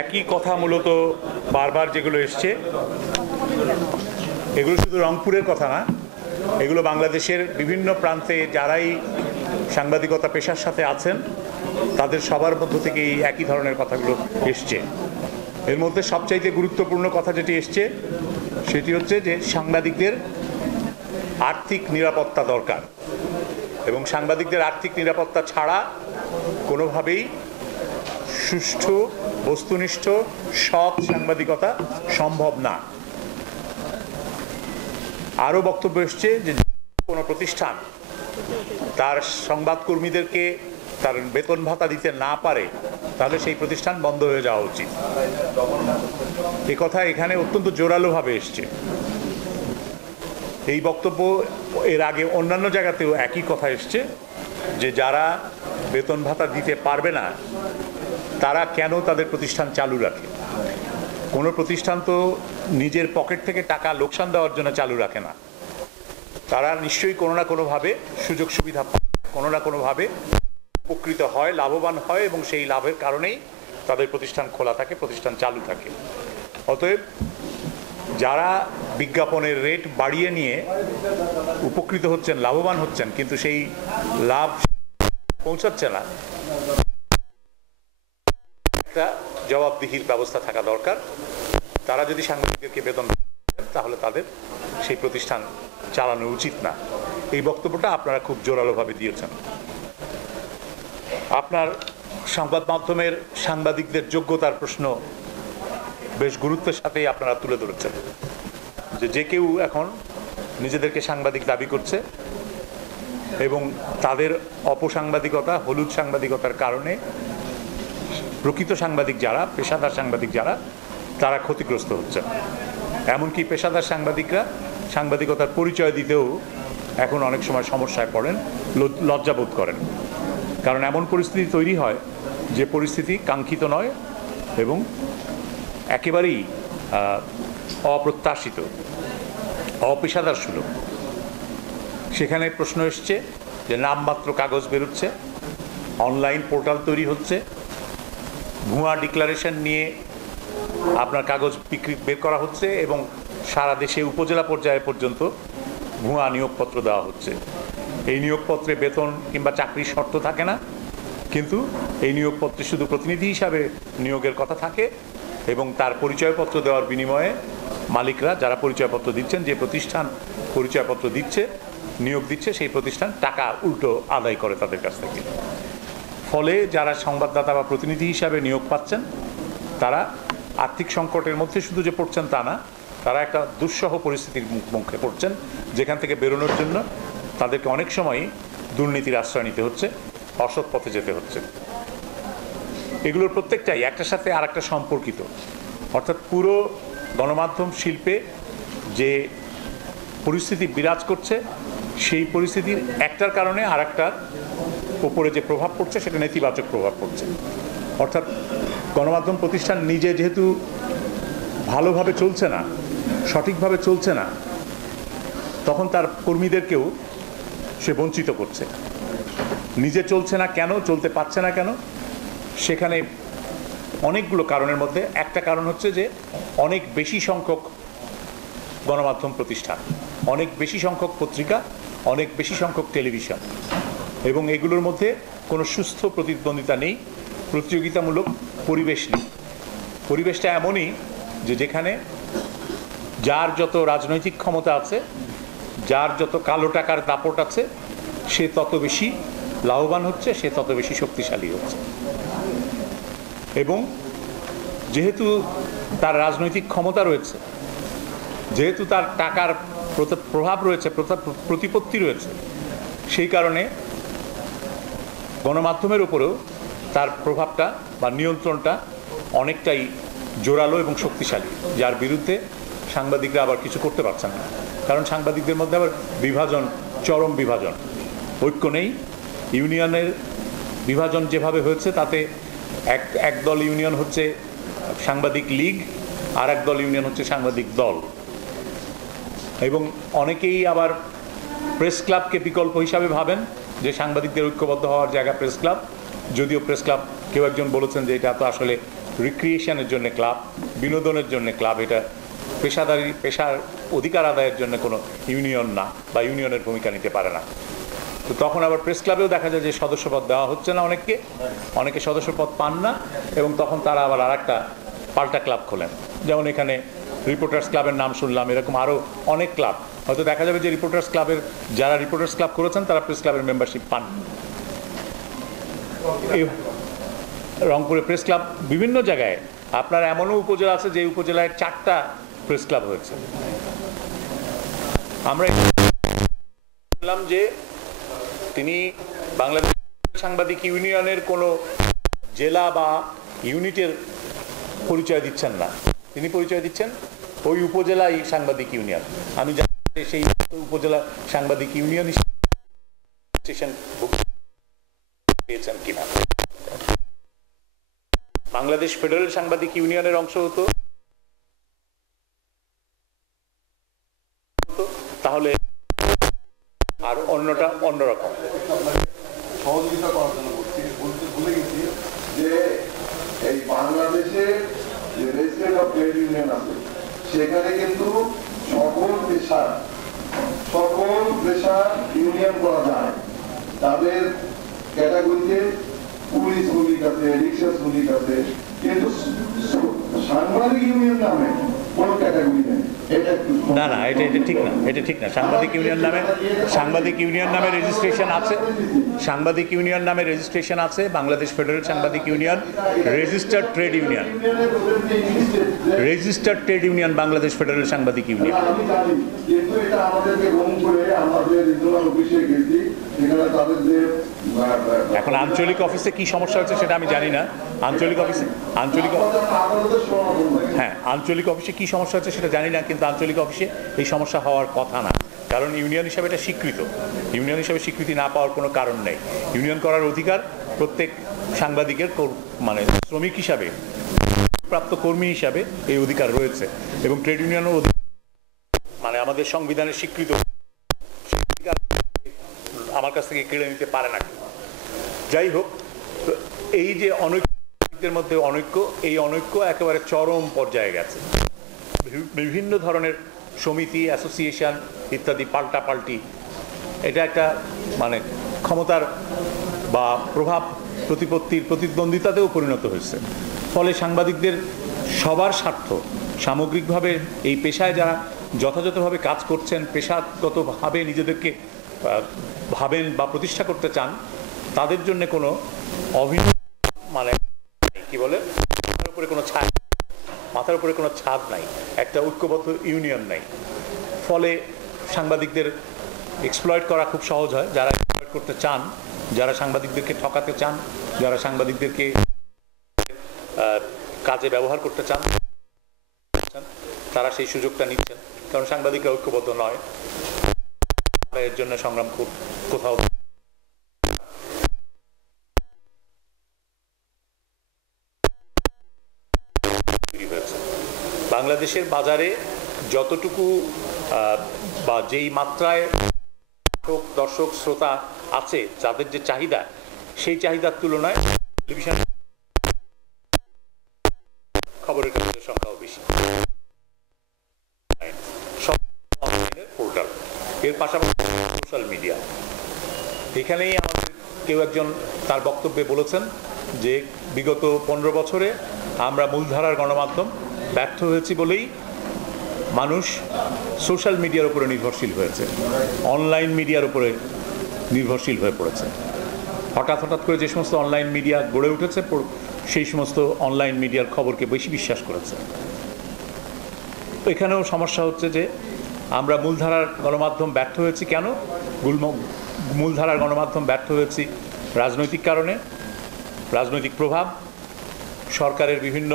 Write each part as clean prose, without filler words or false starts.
একই কথা মূলত বারবার যেগুলো এসছে, এগুলো শুধু রংপুরের কথা না, এগুলো বাংলাদেশের বিভিন্ন প্রান্তে যারাই সাংবাদিকতা পেশার সাথে আছেন তাদের সবার মধ্য থেকেই একই ধরনের কথাগুলো এসছে। এর মধ্যে সবচাইতে গুরুত্বপূর্ণ কথা যেটি এসছে সেটি হচ্ছে যে সাংবাদিকদের আর্থিক নিরাপত্তা দরকার এবং সাংবাদিকদের আর্থিক নিরাপত্তা ছাড়া কোনোভাবেই সুষ্ঠু, বস্তুনিষ্ঠ, সৎ সাংবাদিকতা সম্ভব না। আরও বক্তব্য এসছে যে কোনো প্রতিষ্ঠান তার সংবাদকর্মীদেরকে তার বেতন ভাতা দিতে না পারে তাহলে সেই প্রতিষ্ঠান বন্ধ হয়ে যাওয়া উচিত। এ কথা এখানে অত্যন্ত জোরালোভাবে এসছে। এই বক্তব্য এর আগে অন্যান্য জায়গাতেও একই কথা এসছে যে যারা বেতন ভাতা দিতে পারবে না তারা কেন তাদের প্রতিষ্ঠান চালু রাখে। কোনো প্রতিষ্ঠান তো নিজের পকেট থেকে টাকা লোকসান দেওয়ার জন্য চালু রাখে না, তারা নিশ্চয়ই কোনো না কোনোভাবে সুযোগ সুবিধা পায়, কোনো না কোনোভাবে উপকৃত হয়, লাভবান হয় এবং সেই লাভের কারণেই তাদের প্রতিষ্ঠান খোলা থাকে, প্রতিষ্ঠান চালু থাকে। অতএব যারা বিজ্ঞাপনের রেট বাড়িয়ে নিয়ে উপকৃত হচ্ছেন, লাভবান হচ্ছেন, কিন্তু সেই লাভ পৌঁছাচ্ছে না, একটা জবাবদিহির ব্যবস্থা থাকা দরকার। তারা যদি সাংবাদিকদেরকে বেতন দেন তাহলে তাদের সেই প্রতিষ্ঠান চালানো উচিত না। এই বক্তব্যটা আপনারা খুব জোরালোভাবে দিয়েছেন। আপনার সংবাদ মাধ্যমের সাংবাদিকদের যোগ্যতার প্রশ্ন বেশ গুরুত্বের সাথেই আপনারা তুলে ধরেছেন যে কেউ এখন নিজেদেরকে সাংবাদিক দাবি করছে এবং তাদের অপসাংবাদিকতা, হলুদ সাংবাদিকতার কারণে প্রকৃত সাংবাদিক যারা, পেশাদার সাংবাদিক যারা, তারা ক্ষতিগ্রস্ত হচ্ছেন। এমনকি পেশাদার সাংবাদিকরা সাংবাদিকতার পরিচয় দিতেও এখন অনেক সময় সমস্যায় পড়েন, লজ্জাবোধ করেন। কারণ এমন পরিস্থিতি তৈরি হয় যে পরিস্থিতি কাঙ্ক্ষিত নয় এবং একেবারেই অপ্রত্যাশিত, অপেশাদার সুলভ। সেখানে প্রশ্ন এসছে যে নামমাত্র কাগজ বেরোচ্ছে, অনলাইন পোর্টাল তৈরি হচ্ছে, ভুয়া ডিক্লারেশন নিয়ে আপনার কাগজ বিক্রি বের করা হচ্ছে এবং সারা দেশে উপজেলা পর্যায়ে পর্যন্ত ভুয়া নিয়োগপত্র দেওয়া হচ্ছে। এই নিয়োগপত্রে বেতন কিংবা চাকরির শর্ত থাকে না, কিন্তু এই নিয়োগপত্রে শুধু প্রতিনিধি হিসাবে নিয়োগের কথা থাকে এবং তার পরিচয়পত্র দেওয়ার বিনিময়ে মালিকরা যারা পরিচয়পত্র দিচ্ছেন, যে প্রতিষ্ঠান পরিচয়পত্র দিচ্ছে, নিয়োগ দিচ্ছে, সেই প্রতিষ্ঠান টাকা উল্টো আদায় করে তাদের কাছ থেকে। ফলে যারা সংবাদদাতা বা প্রতিনিধি হিসাবে নিয়োগ পাচ্ছেন তারা আর্থিক সংকটের মধ্যে শুধু যে পড়ছেন তা না, তারা একটা দুঃসহ পরিস্থিতির মুখে পড়ছেন, যেখান থেকে বেরোনোর জন্য তাদেরকে অনেক সময়ই দুর্নীতির আশ্রয় নিতে হচ্ছে, অসৎ পথে যেতে হচ্ছে। এগুলোর প্রত্যেকটাই একটার সাথে আর একটা সম্পর্কিত। অর্থাৎ পুরো গণমাধ্যম শিল্পে যে পরিস্থিতি বিরাজ করছে, সেই পরিস্থিতির একটার কারণে আর একটার উপরে যে প্রভাব পড়ছে সেটা নেতিবাচক প্রভাব পড়ছে। অর্থাৎ গণমাধ্যম প্রতিষ্ঠান নিজে যেহেতু ভালোভাবে চলছে না, সঠিকভাবে চলছে না, তখন তার কর্মীদেরকেও সে বঞ্চিত করছে। নিজে চলছে না কেন, চলতে পারছে না কেন, সেখানে অনেকগুলো কারণের মধ্যে একটা কারণ হচ্ছে যে অনেক বেশি সংখ্যক গণমাধ্যম প্রতিষ্ঠান, অনেক বেশি সংখ্যক পত্রিকা, অনেক বেশি সংখ্যক টেলিভিশন, এবং এগুলোর মধ্যে কোনো সুস্থ প্রতিদ্বন্দ্বিতা নেই, প্রতিযোগিতামূলক পরিবেশ নেই। পরিবেশটা এমনই যে যেখানে যার যত রাজনৈতিক ক্ষমতা আছে, যার যত কালো টাকার দাপট আছে, সে তত বেশি লাভবান হচ্ছে, সে তত বেশি শক্তিশালী হচ্ছে। এবং যেহেতু তার রাজনৈতিক ক্ষমতা রয়েছে, যেহেতু তার টাকার প্রভাব রয়েছে, প্রতিপত্তি রয়েছে, সেই কারণে গণমাধ্যমের উপরেও তার প্রভাবটা বা নিয়ন্ত্রণটা অনেকটাই জোরালো এবং শক্তিশালী, যার বিরুদ্ধে সাংবাদিকরা আবার কিছু করতে পারছেন না। কারণ সাংবাদিকদের মধ্যে আবার বিভাজন, চরম বিভাজন, ঐক্য নেই। ইউনিয়নের বিভাজন যেভাবে হয়েছে তাতে একদল ইউনিয়ন হচ্ছে সাংবাদিক লীগ, আর একদল ইউনিয়ন হচ্ছে সাংবাদিক দল, এবং অনেকেই আবার প্রেস ক্লাবকে বিকল্প হিসাবে ভাবেন যে সাংবাদিকদের ঐক্যবদ্ধ হওয়ার জায়গা প্রেস ক্লাব, যদিও প্রেস ক্লাব কেউ একজন বলেছেন যে এটা তো আসলে রিক্রিয়েশনের জন্য ক্লাব, বিনোদনের জন্য ক্লাব। এটা পেশার অধিকার আদায়ের জন্য কোনো ইউনিয়ন না, বা ইউনিয়নের ভূমিকা নিতে পারে না। তো তখন আবার প্রেস ক্লাবেও দেখা যায় যে সদস্যপদ দেওয়া হচ্ছে না অনেকে সদস্যপদ পান না, এবং তখন তারা আবার আরেকটা পাল্টা ক্লাব খোলেন। যেমন এখানে রিপোর্টার্স ক্লাবের নাম শুনলাম, এরকম আরও অনেক ক্লাব। হয়তো দেখা যাবে যে যারা রিপোর্টার্স ক্লাব করেছেন তারা প্রেস ক্লাবের মেম্বারশিপ পান। রংপুরে প্রেস ক্লাব বিভিন্ন জায়গায়, আপনার এমনও উপজেলা আছে যে উপজেলায় 4টা প্রেস ক্লাব হয়েছে। আমরা বললাম যে তিনি বাংলাদেশ সাংবাদিক ইউনিয়নের কোনো জেলা বা ইউনিটের পরিচয় দিচ্ছেন না, তিনি পরিচয় দিচ্ছেন ওই উপজেলাই সাংবাদিক ইউনিয়ন। আমি জানি সেই উপজেলা সাংবাদিক ইউনিয়ন পেয়েছেন কিনা। বাংলাদেশ ফেডারেল সাংবাদিক ইউনিয়নের অংশ হতো তাহলে আর অন্যটা অন্যরকম। সহযোগিতা করার জন্য বলতে ভুলে গেছি যে এই বাংলাদেশে যে রেজিস্ট্রেশন অফ ট্রেড ইউনিয়ন আছে, সেখানে কিন্তু সকল পেশার ইউনিয়ন করা যায়। তাদের ক্যাটাগরিতে পুলিশ শ্রমিক আছে, রিক্সা শ্রমিক আছে, কিন্তু সাংবাদিক ইউনিয়ন নামে কোন ক্যাটাগরি নেই। না, এটা ঠিক না। সাংবাদিক ইউনিয়ন নামে রেজিস্ট্রেশন আছে, বাংলাদেশ ফেডারেল সাংবাদিক union registered trade union, Bangladesh federal সাংবাদিক ইউনিয়ন। কিন্তু এটা আমাদেরকে গ্রহণ করে আমাদের রিজিওনাল অফিসে গেছি, সেখানে তাদের যে এখন আঞ্চলিক অফিসে কি সমস্যা হচ্ছে সেটা আমি জানি না। আঞ্চলিক অফিসে কি সমস্যা হচ্ছে সেটা জানি না, কিন্তু আঞ্চলিক অফিসে এই সমস্যা হওয়ার কথা না, কারণ ইউনিয়ন হিসাবে এটা স্বীকৃত। ইউনিয়ন হিসাবে স্বীকৃতি না পাওয়ার কোনো কারণ নেই। ইউনিয়ন করার অধিকার প্রত্যেক সাংবাদিকের, মানে শ্রমিক হিসাবে, প্রাপ্ত কর্মী হিসাবে এই অধিকার রয়েছে, এবং ট্রেড ইউনিয়নও মানে আমাদের সংবিধানের স্বীকৃত আমার কাছ থেকে কেড়ে নিতে পারে না। যাই হোক, এই যে অনৈক্যের মধ্যে এই অনৈক্য একেবারে চরম পর্যায়ে গেছে। বিভিন্ন ধরনের সমিতি, অ্যাসোসিয়েশন ইত্যাদি পাল্টাপাল্টি, এটা একটা মানে ক্ষমতার বা প্রভাব প্রতিদ্বন্দ্বিতাতেও পরিণত হয়েছে। ফলে সাংবাদিকদের সবার স্বার্থ, সামগ্রিকভাবে এই পেশায় যারা যথাযথভাবে কাজ করছেন, পেশাগতভাবে নিজেদেরকে ভাবেন বা প্রতিষ্ঠা করতে চান, তাদের জন্য কোনো মানে কি বলে মাথার উপরে কোনো ছাদ নাই, একটা ঐক্যবদ্ধ ইউনিয়ন নাই। ফলে সাংবাদিকদের এক্সপ্লয়েট করা খুব সহজ হয়। যারা এক্সপ্লয়েট করতে চান, যারা সাংবাদিকদেরকে ঠকাতে চান, যারা সাংবাদিকদেরকে কাজে ব্যবহার করতে চান, তারা সেই সুযোগটা নিচ্ছেন, কারণ সাংবাদিকরা ঐক্যবদ্ধ নয়। এর জন্য সংগ্রাম কোথাও বাংলাদেশের বাজারে যতটুকু বা যেই মাত্রায় দর্শক শ্রোতা আছে, যাদের যে চাহিদা, সেই চাহিদার তুলনায় টেলিভিশন খবরের কাগজের সংখ্যাও বেশি। পোর্টাল, এর পাশাপাশি সোশ্যাল মিডিয়া। এখানেই আমাদের কেউ একজন তার বক্তব্যে বলেছেন যে বিগত 15 বছরে আমরা মূলধারার গণমাধ্যম ব্যর্থ হয়েছি বলেই মানুষ সোশ্যাল মিডিয়ার উপরে নির্ভরশীল হয়েছে, অনলাইন মিডিয়ার উপরে নির্ভরশীল হয়ে পড়েছে। হঠাৎ করে যে সমস্ত অনলাইন মিডিয়া গড়ে উঠেছে, সেই সমস্ত অনলাইন মিডিয়ার খবরকে বেশি বিশ্বাস করেছে। এখানেও সমস্যা হচ্ছে যে আমরা মূলধারার গণমাধ্যম ব্যর্থ হয়েছি কেন? মূলধারার গণমাধ্যম ব্যর্থ হয়েছি রাজনৈতিক কারণে, রাজনৈতিক প্রভাব, সরকারের বিভিন্ন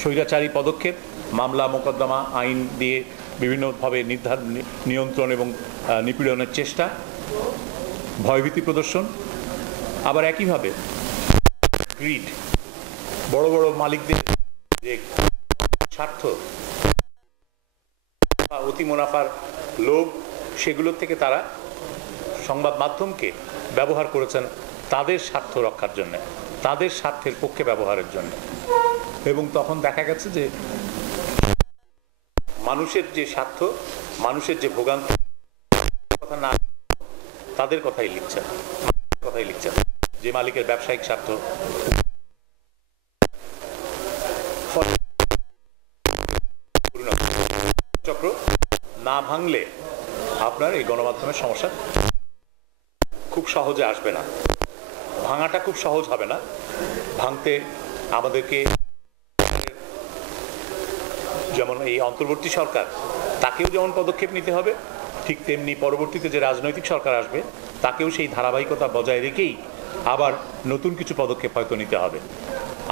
স্বৈরাচারী পদক্ষেপ, মামলা মোকদ্দমা আইন দিয়ে বিভিন্নভাবে নিয়ন্ত্রণ এবং নিপীড়নের চেষ্টা, ভয়ভীতি প্রদর্শন। আবার একইভাবে গ্রিড, বড় বড় মালিকদের যে স্বার্থ, অতি মুনাফার লোভ, সেগুলোর থেকে তারা সংবাদ মাধ্যমকে ব্যবহার করেছেন তাদের স্বার্থ রক্ষার জন্য, তাদের স্বার্থের পক্ষে ব্যবহারের জন্য। এবং তখন দেখা গেছে যে মানুষের যে স্বার্থ, মানুষের যে ভোগান্তি কথা না, তাদের কথাই লিখছেন, যে মালিকের ব্যবসায়িক স্বার্থ। চক্র না ভাঙলে আপনার এই গণমাধ্যমের সমস্যা খুব সহজে আসবে না, ভাঙাটা খুব সহজ হবে না। ভাঙতে আমাদেরকে যেমন এই অন্তর্বর্তী সরকার, তাকেও যেমন পদক্ষেপ নিতে হবে, ঠিক তেমনি পরবর্তীতে যে রাজনৈতিক সরকার আসবে তাকেও সেই ধারাবাহিকতা বজায় রেখেই আবার নতুন কিছু পদক্ষেপ হয়তো নিতে হবে।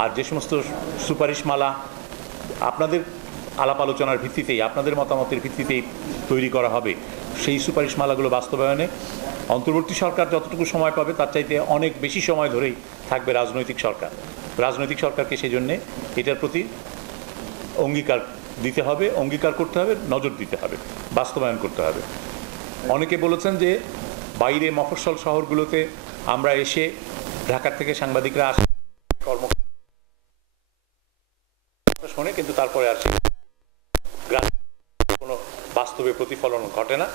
আর যে সমস্ত সুপারিশমালা আপনাদের আলাপ আলোচনার ভিত্তিতেই, আপনাদের মতামতের ভিত্তিতেই তৈরি করা হবে, সেই সুপারিশমালাগুলো বাস্তবায়নে অন্তর্বর্তী সরকার যতটুকু সময় পাবে তার চাইতে অনেক বেশি সময় ধরেই থাকবে রাজনৈতিক সরকার। রাজনৈতিক সরকারকে সেই জন্যে এটার প্রতি অঙ্গীকার দিতে হবে, অঙ্গীকার করতে হবে, নজর দিতে হবে, বাস্তবায়ন করতে হবে। অনেকে বলেছেন যে বাইরে মফস্বল শহরগুলোতে আমরা এসে ঢাকার থেকে সাংবাদিকরা আসে কর্ম শোনে, কিন্তু তারপরে আর কোনো বাস্তবে প্রতিফলন ঘটে না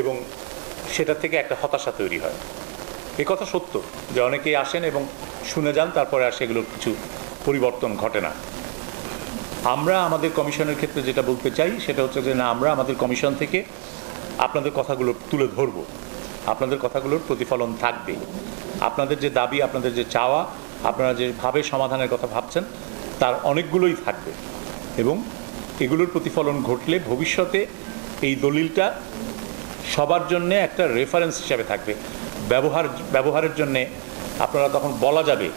এবং সেটা থেকে একটা হতাশা তৈরি হয়। এ কথা সত্য যে অনেকেই আসেন এবং শুনে যান, তারপরে আর সেগুলোর কিছু পরিবর্তন ঘটে না। আমরা আমাদের কমিশনের ক্ষেত্রে যেটা বলতে চাই সেটা হচ্ছে যে না, আমরা আমাদের কমিশন থেকে আপনাদের কথাগুলো তুলে ধরব, আপনাদের কথাগুলোর প্রতিফলন থাকবে, আপনাদের যে দাবি, আপনাদের যে চাওয়া, আপনারা যেভাবে সমাধানের কথা ভাবছেন তার অনেকগুলোই থাকবে এবং এগুলোর প্রতিফলন ঘটলে ভবিষ্যতে এই দলিলটা সবার জন্যে একটা রেফারেন্স হিসাবে থাকবে, ব্যবহারের জন্যে আপনারা তখন বলা যাবে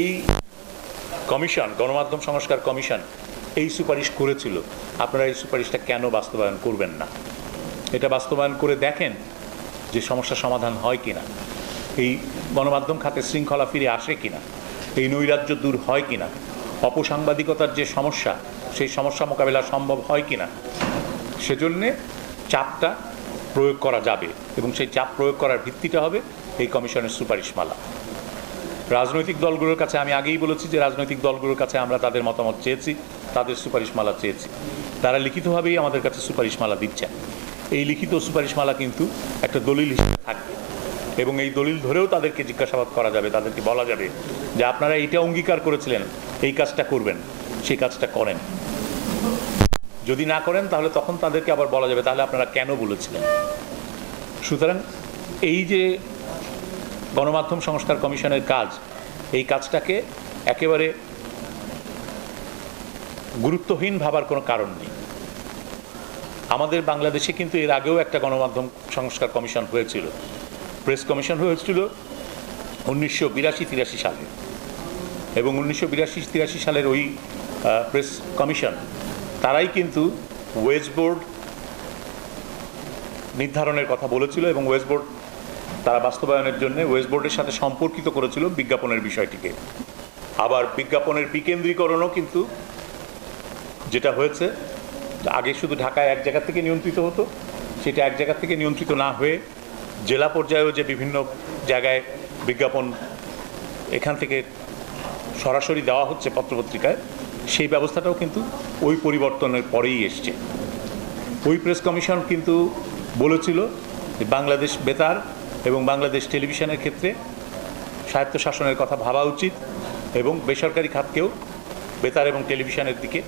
এই কমিশন, গণমাধ্যম সংস্কার কমিশন এই সুপারিশ করেছিল, আপনারা এই সুপারিশটা কেন বাস্তবায়ন করবেন না? এটা বাস্তবায়ন করে দেখেন যে সমস্যার সমাধান হয় কিনা, এই গণমাধ্যম খাতে শৃঙ্খলা ফিরে আসে কিনা, এই নৈরাজ্য দূর হয় কিনা, অপসাংবাদিকতার যে সমস্যা সেই সমস্যা মোকাবেলা সম্ভব হয় কিনা, সেজন্যে চাপটা প্রয়োগ করা যাবে এবং সেই চাপ প্রয়োগ করার ভিত্তিটা হবে এই কমিশনের সুপারিশমালা। রাজনৈতিক দলগুলোর কাছে আমি আগেই বলেছি যে রাজনৈতিক দলগুলোর কাছে আমরা তাদের মতামত চেয়েছি, তাদের সুপারিশমালা চেয়েছি, তারা লিখিতভাবেই আমাদের কাছে সুপারিশমালা দিচ্ছেন। এই লিখিত সুপারিশমালা কিন্তু একটা দলিল হিসেবে থাকবে এবং এই দলিল ধরেও তাদেরকে জিজ্ঞাসাবাদ করা যাবে, তাদেরকে বলা যাবে যে আপনারা এইটা অঙ্গীকার করেছিলেন এই কাজটা করবেন, সেই কাজটা করেন। যদি না করেন তাহলে তখন তাদেরকে আবার বলা যাবে তাহলে আপনারা কেন বলেছিলেন। সুতরাং এই যে গণমাধ্যম সংস্কার কমিশনের কাজ, এই কাজটাকে একেবারে গুরুত্বহীন ভাবার কোনো কারণ নেই। আমাদের বাংলাদেশে কিন্তু এর আগেও একটা গণমাধ্যম সংস্কার কমিশন হয়েছিল, প্রেস কমিশন হয়েছিল 1982-83 সালে এবং 1982-83 সালের ওই প্রেস কমিশন তারাই কিন্তু ওয়েজ বোর্ড নির্ধারণের কথা বলেছিল এবং ওয়েজ বোর্ড তারা বাস্তবায়নের জন্য ওয়েজ বোর্ডের সাথে সম্পর্কিত করেছিল বিজ্ঞাপনের বিষয়টিকে। আবার বিজ্ঞাপনের বিকেন্দ্রীকরণও কিন্তু যেটা হয়েছে, আগে শুধু ঢাকায় এক জায়গা থেকে নিয়ন্ত্রিত হতো, সেটা এক জায়গা থেকে নিয়ন্ত্রিত না হয়ে জেলা পর্যায়েও যে বিভিন্ন জায়গায় বিজ্ঞাপন এখান থেকে সরাসরি দেওয়া হচ্ছে পত্রপত্রিকায়, সেই ব্যবস্থাটাও কিন্তু ওই পরিবর্তনের পরেই এসছে। ওই প্রেস কমিশন কিন্তু বলেছিল যে বাংলাদেশ বেতার এবং বাংলাদেশ টেলিভিশনের ক্ষেত্রে স্বায়ত্তশাসনের কথা ভাবা উচিত এবং বেসরকারি খাতকেও বেতার এবং টেলিভিশনের দিকে,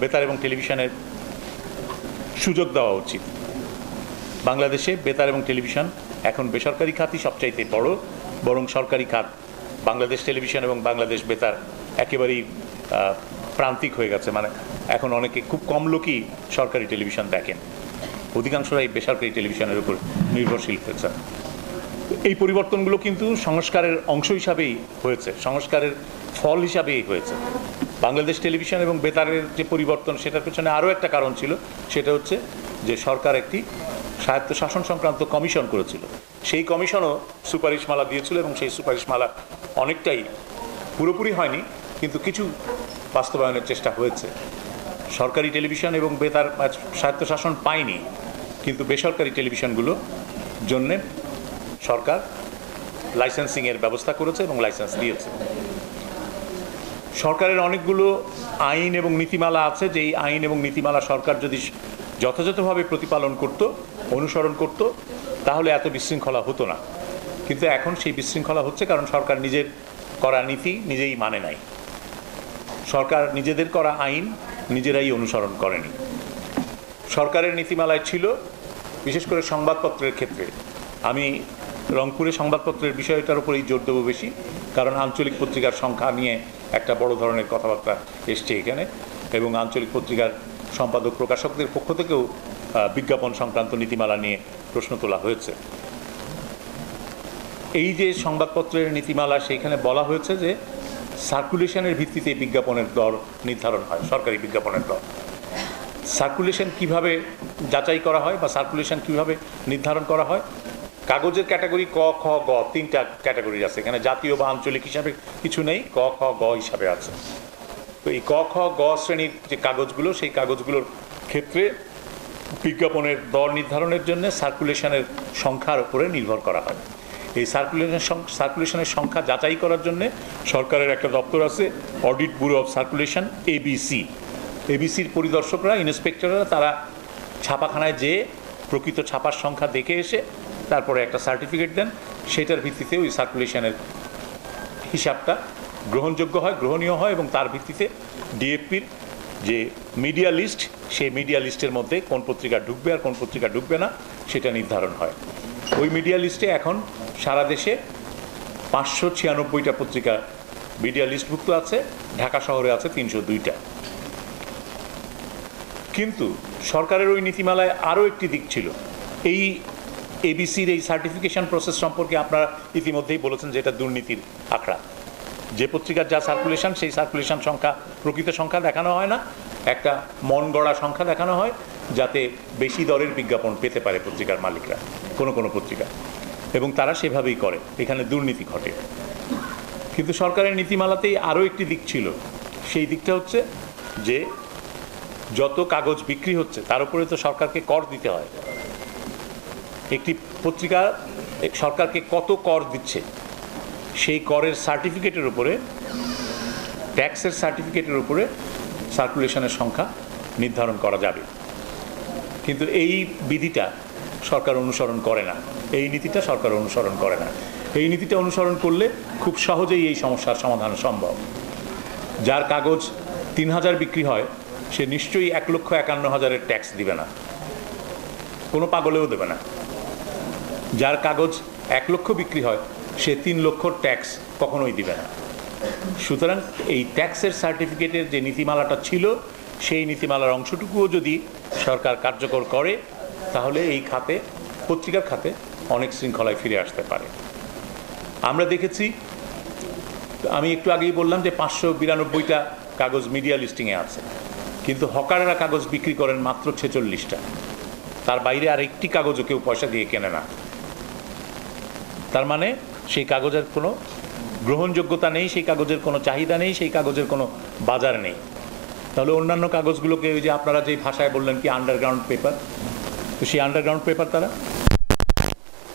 বেতার এবং টেলিভিশনের সুযোগ দেওয়া উচিত। বাংলাদেশে বেতার এবং টেলিভিশন এখন বেসরকারি খাতই সবচাইতে বড়, বরং সরকারি খাত বাংলাদেশ টেলিভিশন এবং বাংলাদেশ বেতার একেবারেই প্রান্তিক হয়ে গেছে। মানে এখন অনেকে, খুব কম লোকই সরকারি টেলিভিশন দেখেন, অধিকাংশরাই বেসরকারি টেলিভিশনের উপর নির্ভরশীল হয়েছে। এই পরিবর্তনগুলো কিন্তু সংস্কারের অংশ হিসাবেই হয়েছে, সংস্কারের ফল হিসাবেই হয়েছে। বাংলাদেশ টেলিভিশন এবং বেতারের যে পরিবর্তন, সেটার পেছনে আরও একটা কারণ ছিল, সেটা হচ্ছে যে সরকার একটি স্বায়ত্তশাসন সংক্রান্ত কমিশন করেছিল। সেই কমিশনও সুপারিশমালা দিয়েছিল এবং সেই সুপারিশমালা অনেকটাই, পুরোপুরি হয়নি কিন্তু কিছু বাস্তবায়নের চেষ্টা হয়েছে। সরকারি টেলিভিশন এবং বেতার স্বায়ত্তশাসন পায়নি, কিন্তু বেসরকারি টেলিভিশনগুলোর জন্যে সরকার লাইসেন্সিংয়ের ব্যবস্থা করেছে এবং লাইসেন্স দিয়েছে। সরকারের অনেকগুলো আইন এবং নীতিমালা আছে, যে এই আইন এবং নীতিমালা সরকার যদি যথাযথভাবে প্রতিপালন করত, অনুসরণ করত, তাহলে এত বিশৃঙ্খলা হতো না। কিন্তু এখন সেই বিশৃঙ্খলা হচ্ছে, কারণ সরকার নিজের করা নীতি নিজেই মানে নাই। সরকার নিজেদের করা আইন নিজেরাই অনুসরণ করেনি। সরকারের নীতিমালায় ছিল, বিশেষ করে সংবাদপত্রের ক্ষেত্রে, আমি রংপুরে সংবাদপত্রের বিষয়টার উপরেই জোর দেবো বেশি, কারণ আঞ্চলিক পত্রিকার সংখ্যা নিয়ে একটা বড় ধরনের কথাবার্তা এসছে এখানে, এবং আঞ্চলিক পত্রিকার সম্পাদক প্রকাশকদের পক্ষ থেকেও বিজ্ঞাপন সংক্রান্ত নীতিমালা নিয়ে প্রশ্ন তোলা হয়েছে। এই যে সংবাদপত্রের নীতিমালা, সেইখানে বলা হয়েছে যে সার্কুলেশনের ভিত্তিতে বিজ্ঞাপনের দর নির্ধারণ হয়, সরকারি বিজ্ঞাপনের দর। সার্কুলেশন কিভাবে যাচাই করা হয় বা সার্কুলেশন কিভাবে নির্ধারণ করা হয়? কাগজের ক্যাটাগরি ক, খ, গ, তিনটা ক্যাটাগরি আছে এখানে, জাতীয় বা আঞ্চলিক হিসাবে কিছু নেই, ক, খ, গ হিসাবে আছে। তো এই ক, খ, গ শ্রেণীর যে কাগজগুলো, সেই কাগজগুলোর ক্ষেত্রে বিজ্ঞাপনের দর নির্ধারণের জন্য সার্কুলেশনের সংখ্যার উপরে নির্ভর করা হয়। এই সার্কুলেশনের সংখ্যা যাচাই করার জন্য সরকারের একটা দপ্তর আছে, audit bureau of circulation, ABC. এবিসির পরিদর্শকরা, ইন্সপেক্টররা, তারা ছাপাখানায় যেয়ে প্রকৃত ছাপার সংখ্যা দেখে এসে তারপরে একটা সার্টিফিকেট দেন। সেটার ভিত্তিতে ওই সার্কুলেশনের হিসাবটা গ্রহণযোগ্য হয়, গ্রহণীয় হয়, এবং তার ভিত্তিতে ডিএফপির যে মিডিয়া লিস্ট, সেই মিডিয়া লিস্টের মধ্যে কোন পত্রিকা ঢুকবে আর কোন পত্রিকা ঢুকবে না সেটা নির্ধারণ হয়। ওই মিডিয়া লিস্টে এখন সারা দেশে 596টা পত্রিকা মিডিয়া লিস্টভুক্ত আছে, ঢাকা শহরে আছে 302টা। কিন্তু সরকারের ওই নীতিমালায় আরও একটি দিক ছিল। এই এবিসির এই সার্টিফিকেশন প্রসেস সম্পর্কে আপনারা ইতিমধ্যেই বলেছেন যে এটা দুর্নীতির আখড়া। যে পত্রিকার যা সার্কুলেশন, সেই সার্কুলেশন সংখ্যা প্রকৃত সংখ্যা দেখানো হয় না, একটা মন গড়া সংখ্যা দেখানো হয়, যাতে বেশি দরের বিজ্ঞাপন পেতে পারে পত্রিকার মালিকরা, কোনো কোনো পত্রিকা, এবং তারা সেভাবেই করে, এখানে দুর্নীতি ঘটে। কিন্তু সরকারের নীতিমালাতেই আরও একটি দিক ছিল। সেই দিকটা হচ্ছে যে যত কাগজ বিক্রি হচ্ছে তার উপরে তো সরকারকে কর দিতে হয়। একটি পত্রিকা সরকারকে কত কর দিচ্ছে, সেই করের সার্টিফিকেটের উপরে, ট্যাক্সের সার্টিফিকেটের উপরে সার্কুলেশনের সংখ্যা নির্ধারণ করা যাবে। কিন্তু এই বিধিটা সরকার অনুসরণ করে না, এই নীতিটা সরকার অনুসরণ করে না। এই নীতিটা অনুসরণ করলে খুব সহজেই এই সমস্যার সমাধান সম্ভব। যার কাগজ 3000 বিক্রি হয়, সে নিশ্চয়ই 1,51,000-এর ট্যাক্স দিবে না, কোনো পাগলেও দেবে না। যার কাগজ 1 লক্ষ বিক্রি হয়, সে 3 লক্ষ ট্যাক্স কখনোই দিবে না। সুতরাং এই ট্যাক্সের সার্টিফিকেটের যে নীতিমালাটা ছিল, সেই নীতিমালার অংশটুকুও যদি সরকার কার্যকর করে, তাহলে এই খাতে, পত্রিকার খাতে অনেক শৃঙ্খলায় ফিরে আসতে পারে। আমরা দেখেছি, আমি একটু আগেই বললাম যে 592টা কাগজ মিডিয়া লিস্টিংয়ে আছে, কিন্তু হকাররা কাগজ বিক্রি করেন মাত্র 46টা। তার বাইরে আর একটি কাগজও কেউ পয়সা দিয়ে কেনে না। তার মানে সেই কাগজের কোনো গ্রহণযোগ্যতা নেই, সেই কাগজের কোনো চাহিদা নেই, সেই কাগজের কোনো বাজার নেই। তাহলে অন্যান্য কাগজগুলোকে, ওই যে আপনারা যে ভাষায় বললেন কি আন্ডারগ্রাউন্ড পেপার, তো সেই আন্ডারগ্রাউন্ড পেপার তারা,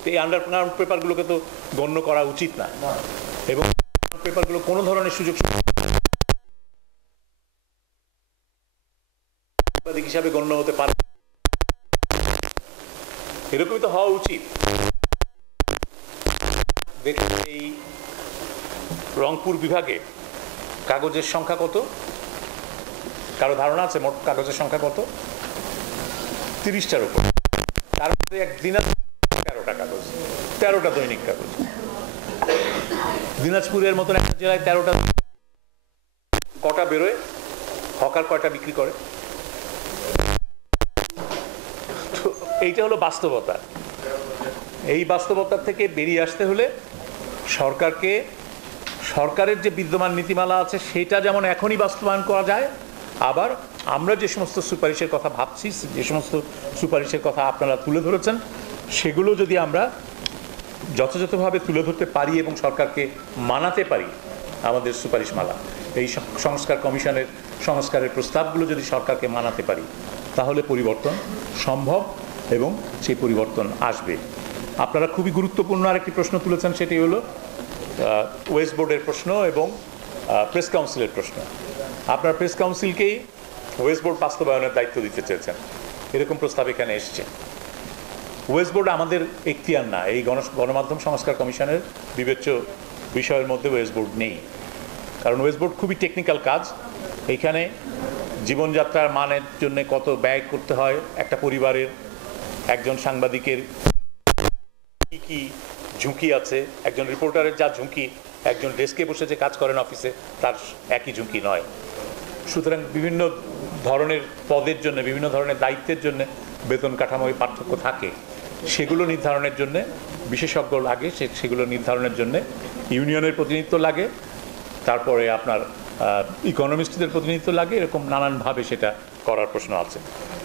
তো এই আন্ডারগ্রাউন্ড পেপারগুলোকে তো গণ্য করা উচিত না, এবং পেপারগুলো কোনো ধরনের সুযোগ হিসাবে গণ্য হতে পারে, এরকমই তো হওয়া উচিত। দেখুন, এই রংপুর বিভাগে কাগজের সংখ্যা কত? কারো ধারণা আছে মোট কাগজের সংখ্যা কত? 30টার উপর। তার মধ্যে একদিন 13টা কাগজ, 13টা দৈনিক কাগজ। দিনাজপুরের মতন একটা জেলায় 13টা, কটা বেরোয়? হকার কয়টা বিক্রি করে? এইটা হলো বাস্তবতা। এই বাস্তবতার থেকে বেরিয়ে আসতে হলে সরকারকে, সরকারের যে বিদ্যমান নীতিমালা আছে সেটা যেমন এখনই বাস্তবায়ন করা যায়, আবার আমরা যে সমস্ত সুপারিশের কথা ভাবছি, যে সমস্ত সুপারিশের কথা আপনারা তুলে ধরেছেন, সেগুলো যদি আমরা যথাযথভাবে তুলে ধরতে পারি এবং সরকারকে মানাতে পারি, আমাদের সুপারিশমালা, এই সংস্কার কমিশনের সংস্কারের প্রস্তাবগুলো যদি সরকারকে মানাতে পারি, তাহলে পরিবর্তন সম্ভব এবং সেই পরিবর্তন আসবে। আপনারা খুবই গুরুত্বপূর্ণ আরেকটি প্রশ্ন তুলেছেন, সেটি হলো ওয়েস্ট বোর্ডের প্রশ্ন এবং প্রেস কাউন্সিলের প্রশ্ন, আপনার প্রেস কাউন্সিলকেই ওয়েস্ট বোর্ড বাস্তবায়নের দায়িত্ব দিতে চেয়েছেন, এরকম প্রস্তাব এখানে এসছে। ওয়েস্ট বোর্ড আমাদের এখতিয়ার না, এই গণমাধ্যম সংস্কার কমিশনের বিবেচ্য বিষয়ের মধ্যে ওয়েস্ট বোর্ড নেই, কারণ ওয়েস্ট বোর্ড খুবই টেকনিক্যাল কাজ। এইখানে জীবনযাত্রার মানের জন্য কত ব্যয় করতে হয় একটা পরিবারের, একজন সাংবাদিকের কী কী ঝুঁকি আছে, একজন রিপোর্টারের যা ঝুঁকি একজন ডেস্কে বসে যে কাজ করেন অফিসে তার একই ঝুঁকি নয়। সুতরাং বিভিন্ন ধরনের পদের জন্য, বিভিন্ন ধরনের দায়িত্বের জন্য বেতন কাঠামোয় পার্থক্য থাকে, সেগুলো নির্ধারণের জন্য বিশেষজ্ঞ লাগে, সেগুলো নির্ধারণের জন্য ইউনিয়নের প্রতিনিধিত্ব লাগে, তারপরে আপনার ইকোনমিস্টদের প্রতিনিধিত্ব লাগে, এরকম নানানভাবে সেটা করার প্রশ্ন আছে।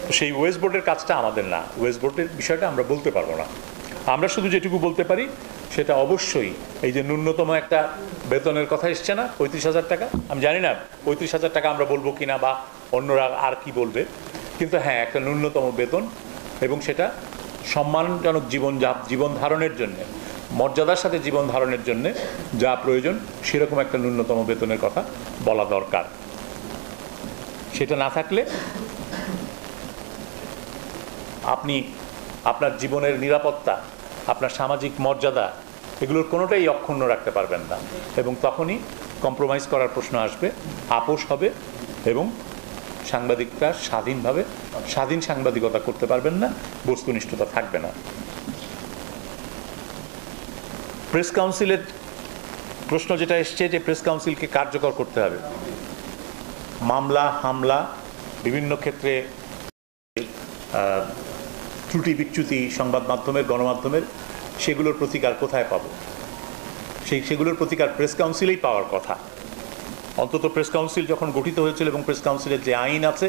তো সেই ওয়েস্ট বোর্ডের কাজটা আমাদের না, ওয়েস্ট বোর্ডের বিষয়টা আমরা বলতে পারবো না। আমরা শুধু যেটুকু বলতে পারি সেটা অবশ্যই এই যে ন্যূনতম একটা বেতনের কথা এসছে না 35,000 টাকা, আমি জানি না 35,000 টাকা আমরা বলবো কিনা বা অন্যরা আর কি বলবে, কিন্তু হ্যাঁ একটা ন্যূনতম বেতন এবং সেটা সম্মানজনক জীবন ধারণের জন্য, মর্যাদার সাথে জীবন ধারণের জন্য যা প্রয়োজন সেরকম একটা ন্যূনতম বেতনের কথা বলা দরকার। সেটা না থাকলে আপনি আপনার জীবনের নিরাপত্তা, আপনার সামাজিক মর্যাদা এগুলোর কোনোটাই অক্ষুণ্ণ রাখতে পারবেন না, এবং তখনই কম্প্রোমাইজ করার প্রশ্ন আসবে, আপোষ হবে এবং সাংবাদিকরা স্বাধীনভাবে স্বাধীন সাংবাদিকতা করতে পারবেন না, বস্তুনিষ্ঠতা থাকবে না। প্রেস কাউন্সিলের প্রশ্ন যেটা এসছে যে প্রেস কাউন্সিলকে কার্যকর করতে হবে, মামলা হামলা বিভিন্ন ক্ষেত্রে ত্রুটি বিচ্যুতি সংবাদ মাধ্যমের, গণমাধ্যমের, সেগুলোর প্রতিকার কোথায় পাবো? সেগুলোর প্রতিকার প্রেস কাউন্সিলেই পাওয়ার কথা। অন্তত প্রেস কাউন্সিল যখন গঠিত হয়েছিল এবং প্রেস কাউন্সিলের যে আইন আছে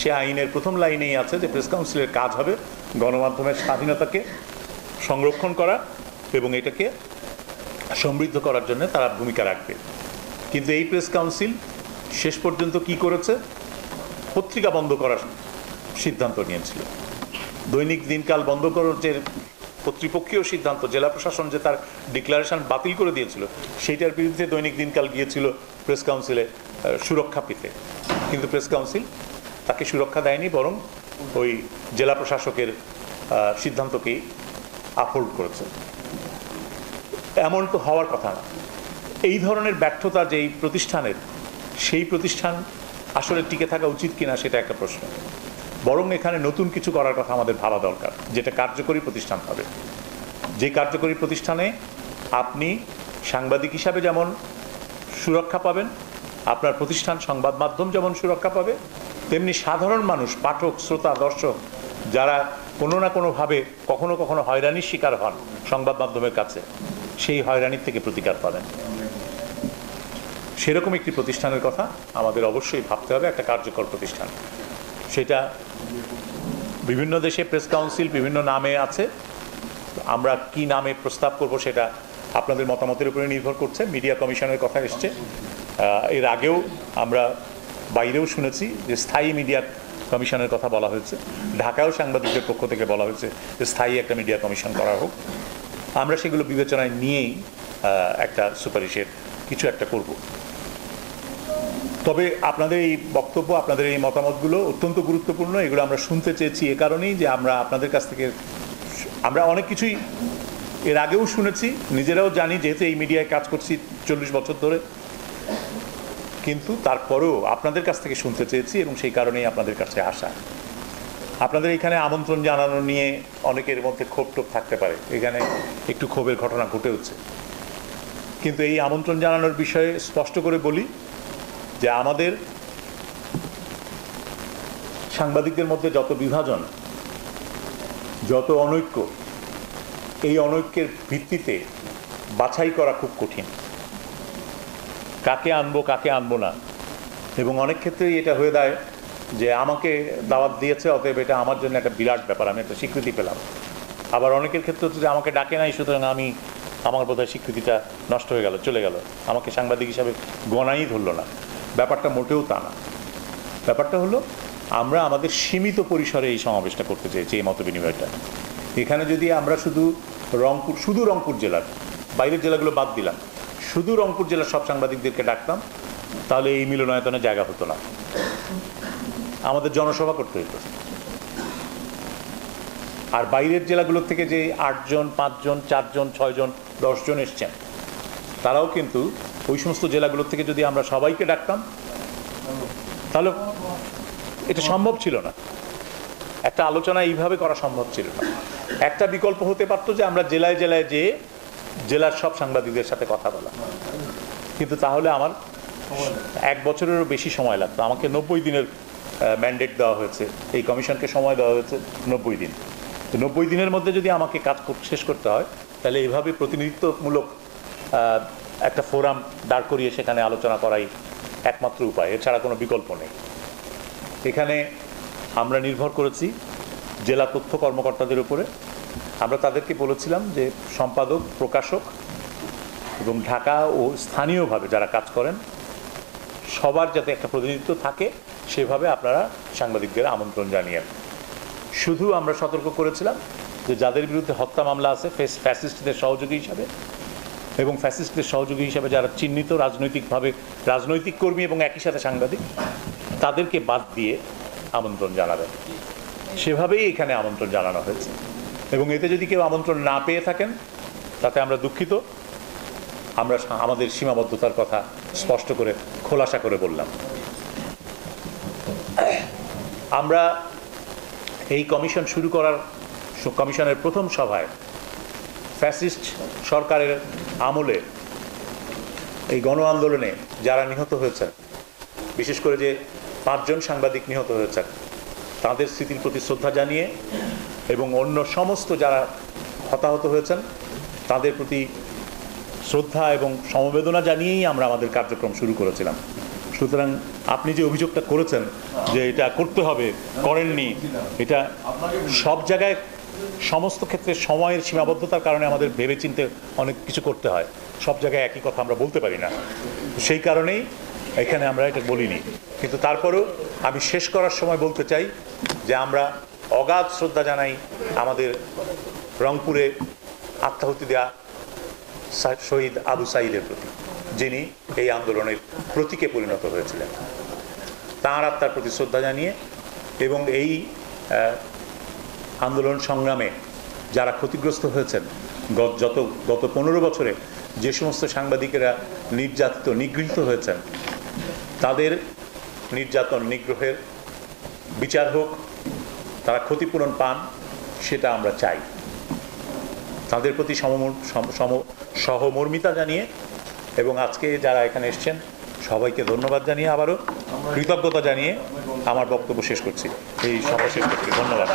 সে আইনের প্রথম লাইনেই আছে যে প্রেস কাউন্সিলের কাজ হবে গণমাধ্যমের স্বাধীনতাকে সংরক্ষণ করা এবং এটাকে সমৃদ্ধ করার জন্য তারা ভূমিকা রাখবে। কিন্তু এই প্রেস কাউন্সিল শেষ পর্যন্ত কি করেছে? পত্রিকা বন্ধ করার সিদ্ধান্ত নিয়েছিল। দৈনিক দিনকাল বন্ধ করার যে কর্তৃপক্ষীয় সিদ্ধান্ত, জেলা প্রশাসন যে তার ডিক্লারেশন বাতিল করে দিয়েছিল, সেইটার বিরুদ্ধে দৈনিক দিনকাল গিয়েছিল প্রেস কাউন্সিলে সুরক্ষা পেতে, কিন্তু প্রেস কাউন্সিল তাকে সুরক্ষা দেয়নি, বরং ওই জেলা প্রশাসকের সিদ্ধান্তকেই আপহোল্ড করেছে। এমন তো হওয়ার কথা না। এই ধরনের ব্যর্থতা যেই প্রতিষ্ঠানের, সেই প্রতিষ্ঠান আসলে টিকে থাকা উচিত কিনা সেটা একটা প্রশ্ন। বরং এখানে নতুন কিছু করার কথা আমাদের ভাবা দরকার, যেটা কার্যকরী প্রতিষ্ঠান হবে। যে কার্যকরী প্রতিষ্ঠানে আপনি সাংবাদিক হিসাবে যেমন সুরক্ষা পাবেন, আপনার প্রতিষ্ঠান সংবাদ মাধ্যম যেমন সুরক্ষা পাবে, তেমনি সাধারণ মানুষ, পাঠক, শ্রোতা, দর্শক যারা কোনো না কোনোভাবে কখনো কখনো হয়রানির শিকার হন সংবাদ মাধ্যমের কাছে, সেই হয়রানির থেকে প্রতিকার পাবেন। সেরকম একটি প্রতিষ্ঠানের কথা আমাদের অবশ্যই ভাবতে হবে, একটা কার্যকর প্রতিষ্ঠান। সেটা বিভিন্ন দেশে প্রেস কাউন্সিল বিভিন্ন নামে আছে, আমরা কি নামে প্রস্তাব করব সেটা আপনাদের মতামতের উপরে নির্ভর করছে। মিডিয়া কমিশনের কথা এসছে, এর আগেও আমরা বাইরেও শুনেছি যে স্থায়ী মিডিয়া কমিশনের কথা বলা হয়েছে, ঢাকায়ও সাংবাদিকদের পক্ষ থেকে বলা হয়েছে যে স্থায়ী একটা মিডিয়া কমিশন করা হোক। আমরা সেগুলো বিবেচনায় নিয়েই একটা সুপারিশের কিছু একটা করব। তবে আপনাদের এই বক্তব্য, আপনাদের এই মতামতগুলো অত্যন্ত গুরুত্বপূর্ণ। এগুলো আমরা শুনতে চেয়েছি এ কারণেই যে আমরা আপনাদের কাছ থেকে আমরা অনেক কিছুই এর আগেও শুনেছি, নিজেরাও জানি, যেহেতু এই মিডিয়ায় কাজ করছি 40 বছর ধরে, কিন্তু তারপরেও আপনাদের কাছ থেকে শুনতে চেয়েছি এবং সেই কারণেই আপনাদের কাছে আসা। আপনাদের এখানে আমন্ত্রণ জানানো নিয়ে অনেকের মধ্যে ক্ষোভ টোপ থাকতে পারে, এখানে একটু ক্ষোভের ঘটনা ঘটে হচ্ছে, কিন্তু এই আমন্ত্রণ জানানোর বিষয়ে স্পষ্ট করে বলি যে আমাদের সাংবাদিকদের মধ্যে যত বিভাজন, যত অনৈক্য, এই অনৈক্যের ভিত্তিতে বাছাই করা খুব কঠিন, কাকে আনবো কাকে আনবো না। এবং অনেক ক্ষেত্রেই এটা হয়ে যায় যে আমাকে দাওয়াত দিয়েছে, অতএব এটা আমার জন্য একটা বিরাট ব্যাপার, আমি একটা স্বীকৃতি পেলাম। আবার অনেকের ক্ষেত্রে হচ্ছে যে আমাকে ডাকে নাই, সুতরাং আমার বোধহয় স্বীকৃতিটা নষ্ট হয়ে গেল, চলে গেল, আমাকে সাংবাদিক হিসাবে গণাই ধরল না। ব্যাপারটা মোটেও তা না। ব্যাপারটা হলো আমরা আমাদের সীমিত পরিসরে এই সমাবেশটা করতে চেয়েছি, এই মত বিনিময়টা। এখানে যদি আমরা শুধু রংপুর জেলার, বাইরের জেলাগুলো বাদ দিলাম, শুধু রংপুর জেলার সব সাংবাদিকদেরকে ডাকতাম, তাহলে এই মিলনায়তনে জায়গা হতো না, আমাদের জনসভা করতে হতো। আর বাইরের জেলাগুলোর থেকে যে 8 জন 5 জন 4 জন 6 জন 10 জন এসছেন, তারাও কিন্তু ওই সমস্ত জেলাগুলোর থেকে যদি আমরা সবাইকে ডাকতাম তাহলে এটা সম্ভব ছিল না, একটা আলোচনা এইভাবে করা সম্ভব ছিল না। একটা বিকল্প হতে পারতো যে আমরা জেলায় জেলায় যেয়ে জেলার সব সাংবাদিকদের সাথে কথা বলা, কিন্তু তাহলে আমার 1 বছরেরও বেশি সময় লাগতো। আমাকে 90 দিনের ম্যান্ডেট দেওয়া হয়েছে, এই কমিশনকে সময় দেওয়া হয়েছে 90 দিন। তো 90 দিনের মধ্যে যদি আমাকে কাজ শেষ করতে হয়, তাহলে এইভাবে প্রতিনিধিত্বমূলক একটা ফোরাম দাঁড় করিয়ে সেখানে আলোচনা করাই একমাত্র উপায়, এছাড়া কোনো বিকল্প নেই। এখানে আমরা নির্ভর করেছি জেলা তথ্য কর্মকর্তাদের উপরে। আমরা তাদেরকে বলেছিলাম যে সম্পাদক, প্রকাশক এবং ঢাকা ও স্থানীয়ভাবে যারা কাজ করেন সবার যাতে একটা প্রতিনিধিত্ব থাকে, সেভাবে আপনারা সাংবাদিকদের আমন্ত্রণ জানিয়েন। শুধু আমরা সতর্ক করেছিলাম যে যাদের বিরুদ্ধে হত্যা মামলা আছে ফ্যাসিস্টদের সহযোগী হিসাবে এবং ফ্যাসিস্টদের সহযোগী হিসাবে যারা চিহ্নিত রাজনৈতিকভাবে, রাজনৈতিক কর্মী এবং একই সাথে সাংবাদিক, তাদেরকে বাদ দিয়ে আমন্ত্রণ জানাবেন। সেভাবেই এখানে আমন্ত্রণ জানানো হয়েছে এবং এতে যদি কেউ আমন্ত্রণ না পেয়ে থাকেন তাতে আমরা দুঃখিত। আমরা আমাদের সীমাবদ্ধতার কথা স্পষ্ট করে খোলাসা করে বললাম। আমরা এই কমিশন শুরু করার কমিশনের প্রথম সভায় ফ্যাসিস্ট সরকারের আমলে এই গণ আন্দোলনে যারা নিহত হয়েছেন, বিশেষ করে যে 5 জন সাংবাদিক নিহত হয়েছেন, তাদের স্মৃতির প্রতি শ্রদ্ধা জানিয়ে এবং অন্য সমস্ত যারা হতাহত হয়েছেন তাদের প্রতি শ্রদ্ধা এবং সমবেদনা জানিয়েই আমরা আমাদের কার্যক্রম শুরু করেছিলাম। সুতরাং আপনি যে অভিযোগটা করেছেন যে এটা করতে হবে, করেননি, এটা সব জায়গায় সমস্ত ক্ষেত্রে সময়ের সীমাবদ্ধতার কারণে আমাদের ভেবেচিন্তে অনেক কিছু করতে হয়, সব জায়গায় একই কথা আমরা বলতে পারি না, সেই কারণেই এখানে আমরা এটা বলিনি। কিন্তু তারপরেও আমি শেষ করার সময় বলতে চাই যে আমরা অগাধ শ্রদ্ধা জানাই আমাদের রংপুরে আত্মাহুতি দেওয়া শহীদ আবু সাঈদের প্রতি, যিনি এই আন্দোলনের প্রতীকে পরিণত হয়েছিলেন। তাঁর আত্মার প্রতি শ্রদ্ধা জানিয়ে এবং এই আন্দোলন সংগ্রামে যারা ক্ষতিগ্রস্ত হয়েছেন, গত 15 বছরে যে সমস্ত সাংবাদিকেরা নির্যাতিত, নিগৃহীত হয়েছেন, তাদের নির্যাতন নিগ্রহের বিচার হোক, তারা ক্ষতিপূরণ পান, সেটা আমরা চাই। তাদের প্রতি সহমর্মিতা জানিয়ে এবং আজকে যারা এখানে এসছেন সবাইকে ধন্যবাদ জানিয়ে, আবারও কৃতজ্ঞতা জানিয়ে আমার বক্তব্য শেষ করছি, এই সভা শেষ করছি। ধন্যবাদ।